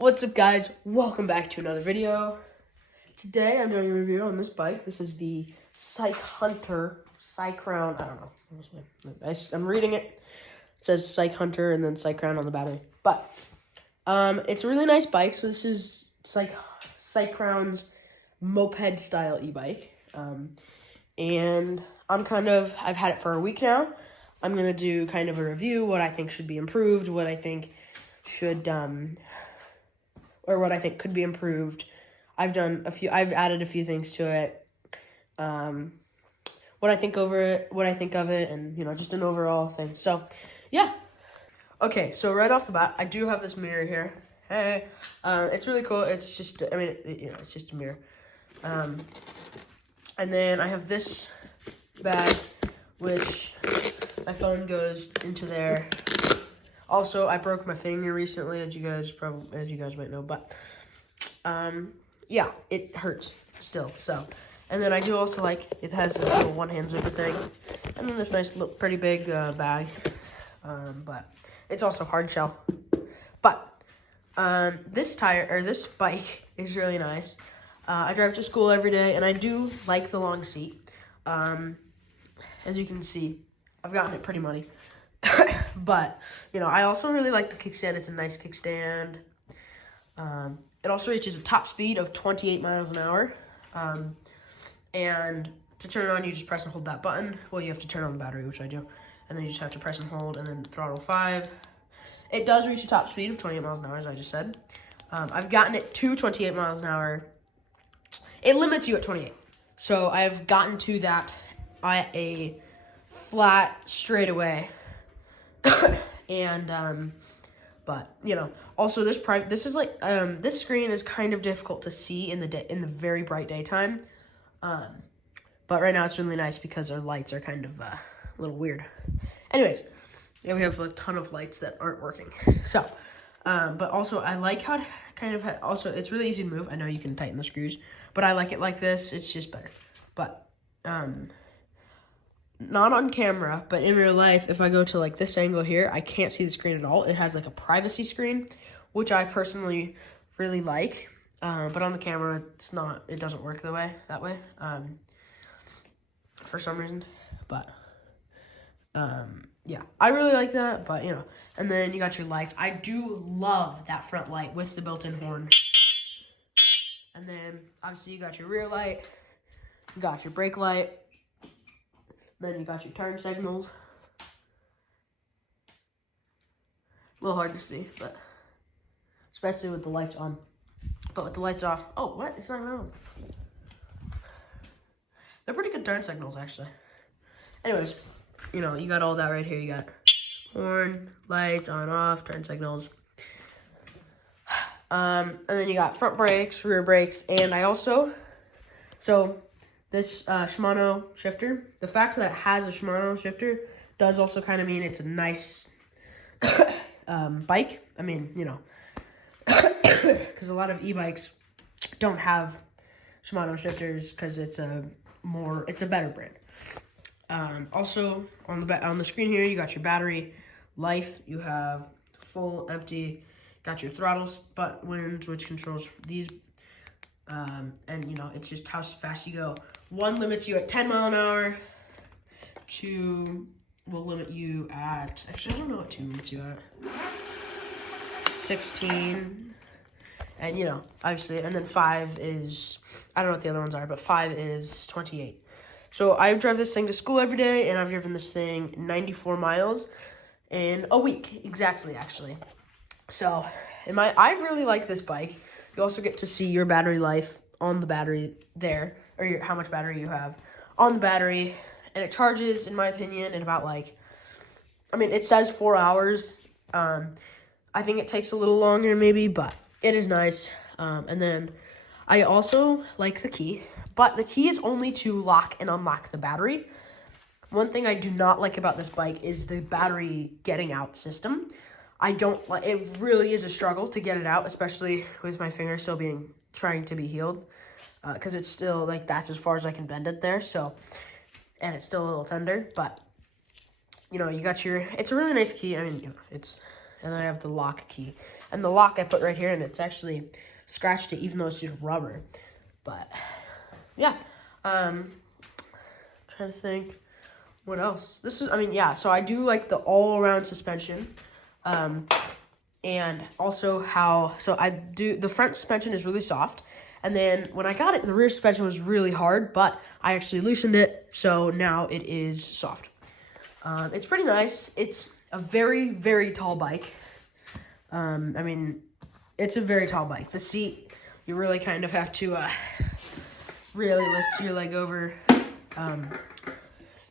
What's up, guys? Welcome back to another video. Today I'm doing a review on this bike. This is the CycHunter CyCrown. I don't know. I'm reading it. It says CycHunter and then CyCrown on the battery. But it's a really nice bike. So this is CyCrown's moped style e-bike. And I've had it for a week now. I'm gonna do kind of a review, what I think should be improved, what I think should or what I think could be improved. I've added a few things to it. What I think of it, and just an overall thing. So, yeah. Okay, so right off the bat, I do have this mirror here. Hey, it's really cool. It's just, it's just a mirror. And then I have this bag, which my phone goes into there. Also, I broke my finger recently, as you guys might know, but yeah, it hurts still. So, and then I do also it has this little one-hand zipper thing, and then this nice little pretty big bag. But it's also hard shell. But this bike is really nice. I drive to school every day, and I do like the long seat. As you can see, I've gotten it pretty muddy. But, I also really like the kickstand. It's a nice kickstand. It also reaches a top speed of 28 miles an hour. And to turn it on, you just press and hold that button. Well, you have to turn on the battery, which I do. And then you just have to press and hold, and then throttle 5. It does reach a top speed of 28 miles an hour, as I just said. I've gotten it to 28 miles an hour. It limits you at 28. So I've gotten to that at a flat straightaway. And but also this this screen is kind of difficult to see in the very bright daytime, but right now it's really nice because our lights are kind of a little weird. Anyways, yeah, we have a ton of lights that aren't working. So but also I like how it also it's really easy to move. I know you can tighten the screws, but I like it like this. It's just better. But not on camera, but in real life, if I go to this angle here, I can't see the screen at all. It has a privacy screen, which I personally really like. But on the camera, it doesn't work that way, for some reason. But, yeah, I really like that, but, and then you got your lights. I do love that front light with the built-in horn. And then, obviously, you got your rear light, you got your brake light. Then you got your turn signals. A little hard to see, but especially with the lights on. But with the lights off, oh, what? It's not on. They're pretty good turn signals, actually. Anyways, you got all that right here. You got horn, lights, on, off, turn signals. And then you got front brakes, rear brakes, and this Shimano shifter, the fact that it has a Shimano shifter does also kind of mean it's a nice bike. I mean, because a lot of e-bikes don't have Shimano shifters because it's a better brand. Also on the screen here, you got your battery life. You have full, empty. Got your throttles buttons, which controls these. And it's just how fast you go. One limits you at 10 miles an hour. 2 will limit you at, actually I don't know what 2 limits you at. 16. And obviously, and then 5 is, I don't know what the other ones are, but 5 is 28. So I drive this thing to school every day, and I've driven this thing 94 miles in a week, exactly, actually. So, I really like this bike. You also get to see your battery life on the battery there, or how much battery you have on the battery, and it charges, in my opinion, in about it says 4 hours. I think it takes a little longer maybe, but it is nice. And then I also like the key, but the key is only to lock and unlock the battery. One thing I do not like about this bike is the battery getting out system. It really is a struggle to get it out, especially with my finger still trying to be healed, because it's still, that's as far as I can bend it there, so, and it's still a little tender, but, you got it's a really nice key, and then I have the lock key, And the lock I put right here, and it's actually scratched it, even though it's just rubber. But yeah, trying to think what else. This is, I mean, yeah. So I do like the all-around suspension, and also the front suspension is really soft. And then when I got it, the rear suspension was really hard, but I actually loosened it, so now it is soft. It's pretty nice. It's a very, very tall bike. I mean, it's a very tall bike. The seat, you really kind of have to really lift your leg over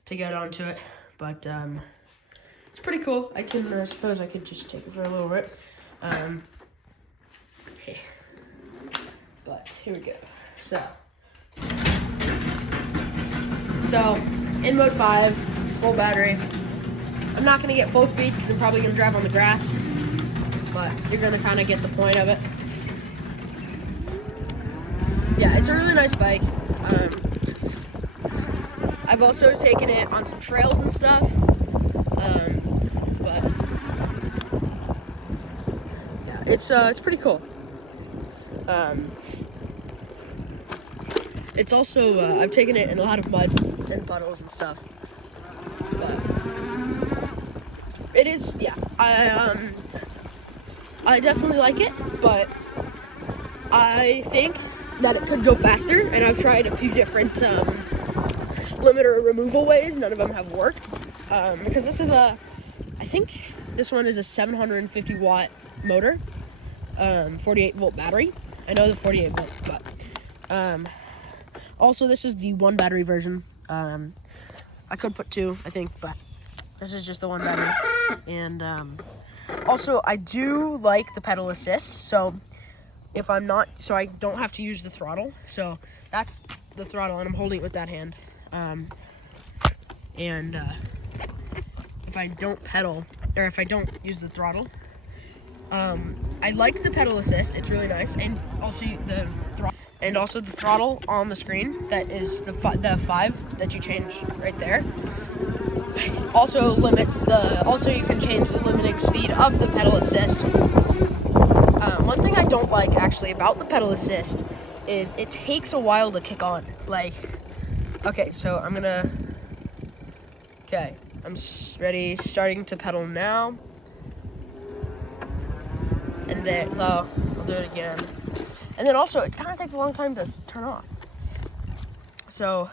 to get onto it. But it's pretty cool. I suppose I could just take it for a little rip. Okay. But here we go. So in mode 5, full battery. I'm not going to get full speed because I'm probably going to drive on the grass, but you're going to kind of get the point of it. Yeah, it's a really nice bike. I've also taken it on some trails and stuff, but yeah, it's pretty cool. It's also, I've taken it in a lot of mud and puddles and stuff. But it is, yeah, I definitely like it, but I think that it could go faster, and I've tried a few different limiter removal ways. None of them have worked, because this is I think this one is a 750 watt motor, 48 volt battery. I know the 48 volt, but also this is the 1 battery version. I could put 2, I think, but this is just the 1 battery. And also I do like the pedal assist, so if I'm not, so I don't have to use the throttle. So that's the throttle, and I'm holding it with that hand. If I don't pedal, or if I don't use the throttle, I like the pedal assist. It's really nice, and also the throttle on the screen. That is the 5 that you change right there. Also limits also you can change the limiting speed of the pedal assist. One thing I don't like actually about the pedal assist is it takes a while to kick on. Like, okay, so I'm ready, starting to pedal now. And then, so I'll do it again. And then also, it kind of takes a long time to turn off. So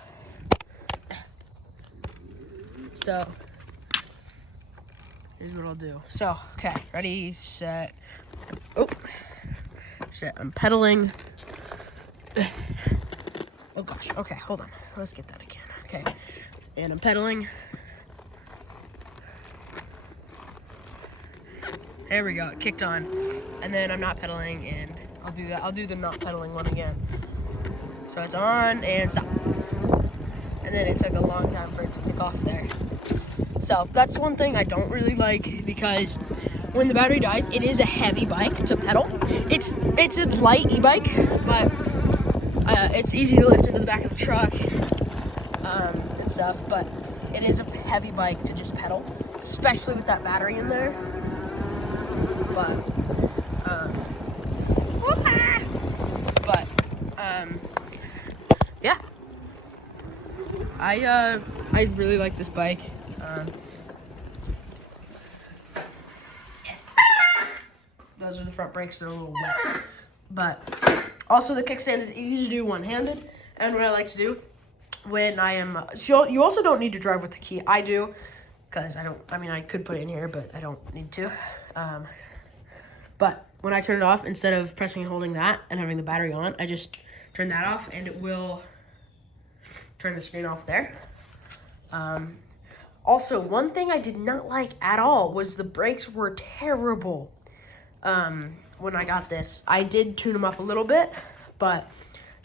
here's what I'll do. So, okay, ready, set. Oh, shit, I'm pedaling. Oh gosh, okay, hold on. Let's get that again. Okay, and I'm pedaling. There we go, it kicked on. And then I'm not pedaling, and I'll do that. I'll do the not pedaling one again. So it's on and stop. And then it took a long time for it to kick off there. So that's one thing I don't really like, because when the battery dies, it is a heavy bike to pedal. It's a light e-bike, but it's easy to lift into the back of the truck and stuff. But it is a heavy bike to just pedal, especially with that battery in there. But yeah, I really like this bike. Those are the front brakes. They're a little wet, but also the kickstand is easy to do one-handed. And what I like to do when I am, so you also don't need to drive with the key. I do, because I could put it in here, but I don't need to. But when I turn it off, instead of pressing and holding that and having the battery on, I just turn that off, and it will turn the screen off there. Also, one thing I did not like at all was the brakes were terrible. When I got this, I did tune them up a little bit, but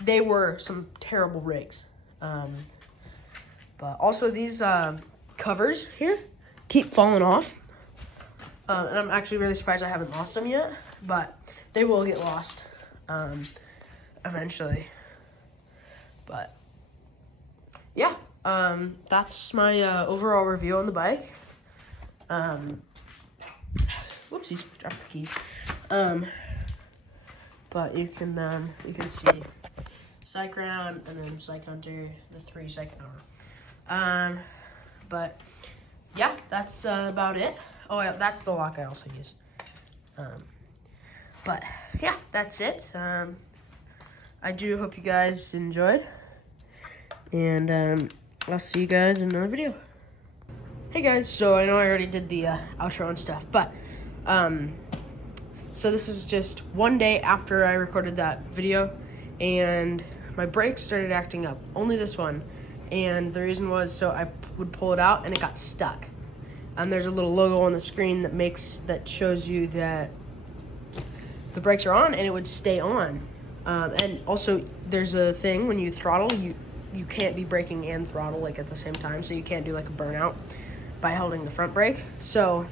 they were some terrible brakes. But also these covers here keep falling off. And I'm actually really surprised I haven't lost them yet, but they will get lost eventually. But yeah, that's my overall review on the bike. Whoopsies, dropped the key. But you can see CycHunter and then CycHunter, the 3 CycHunter. But yeah, that's about it. Oh yeah, that's the lock I also use. But yeah, that's it. I do hope you guys enjoyed, and I'll see you guys in another video. Hey guys, so I know I already did the outro and stuff, but so this is just one day after I recorded that video, and my brakes started acting up, only this one, and the reason was, so I would pull it out and it got stuck. And there's a little logo on the screen that shows you that the brakes are on, and it would stay on. And also there's a thing when you throttle, you can't be braking and throttle like at the same time, so you can't do like a burnout by holding the front brake. So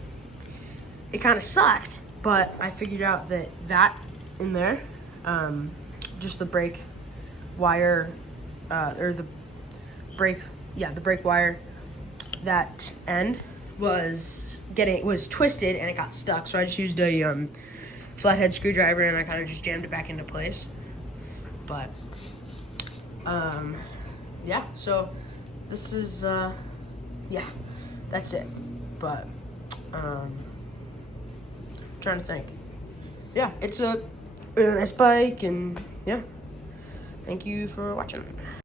it kind of sucked, but I figured out that in there, just the brake wire, or the brake wire, that end was twisted and it got stuck. So I just used a flathead screwdriver and I kind of just jammed it back into place. But yeah, so this is yeah, that's it. But trying to think. Yeah, it's a really nice bike, and yeah, thank you for watching.